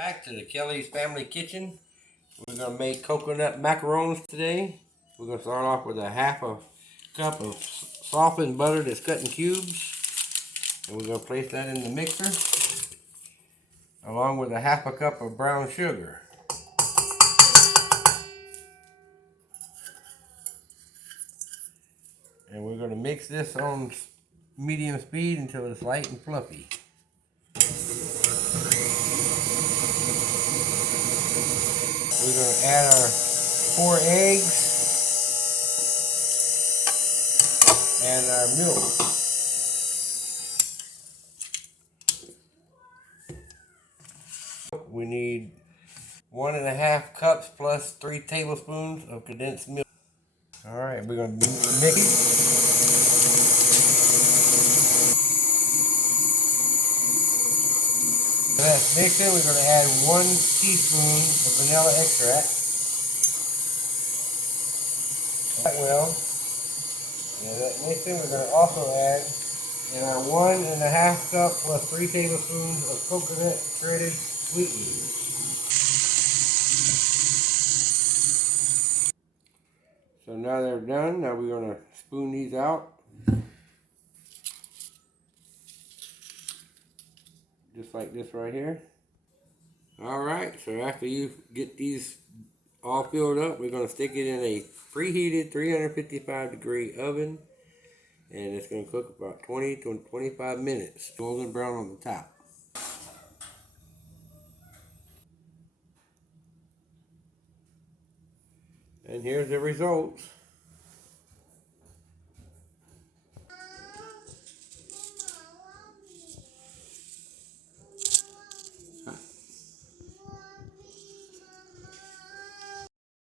Back to the Kelly's Family Kitchen. We're going to make coconut macaroons today. We're going to start off with a half a cup of softened butter that's cut in cubes. And we're going to place that in the mixer along with a half a cup of brown sugar. And we're going to mix this on medium speed until it's light and fluffy. We're going to add our 4 eggs and our milk. We need 1.5 cups plus 3 tablespoons of condensed milk. Alright, we're going to mix it. So that's mixed in, we're going to add 1 teaspoon of vanilla extract. That well. And that mixed in, we're going to also add in our 1.5 cup plus 3 tablespoons of coconut shredded sweetening. So now they're done. Now we're going to spoon these out. Just like this right here. Alright, so after you get these all filled up, we're going to stick it in a preheated 355 degree oven. And it's going to cook about 20 to 25 minutes. Golden brown on the top. And here's the results.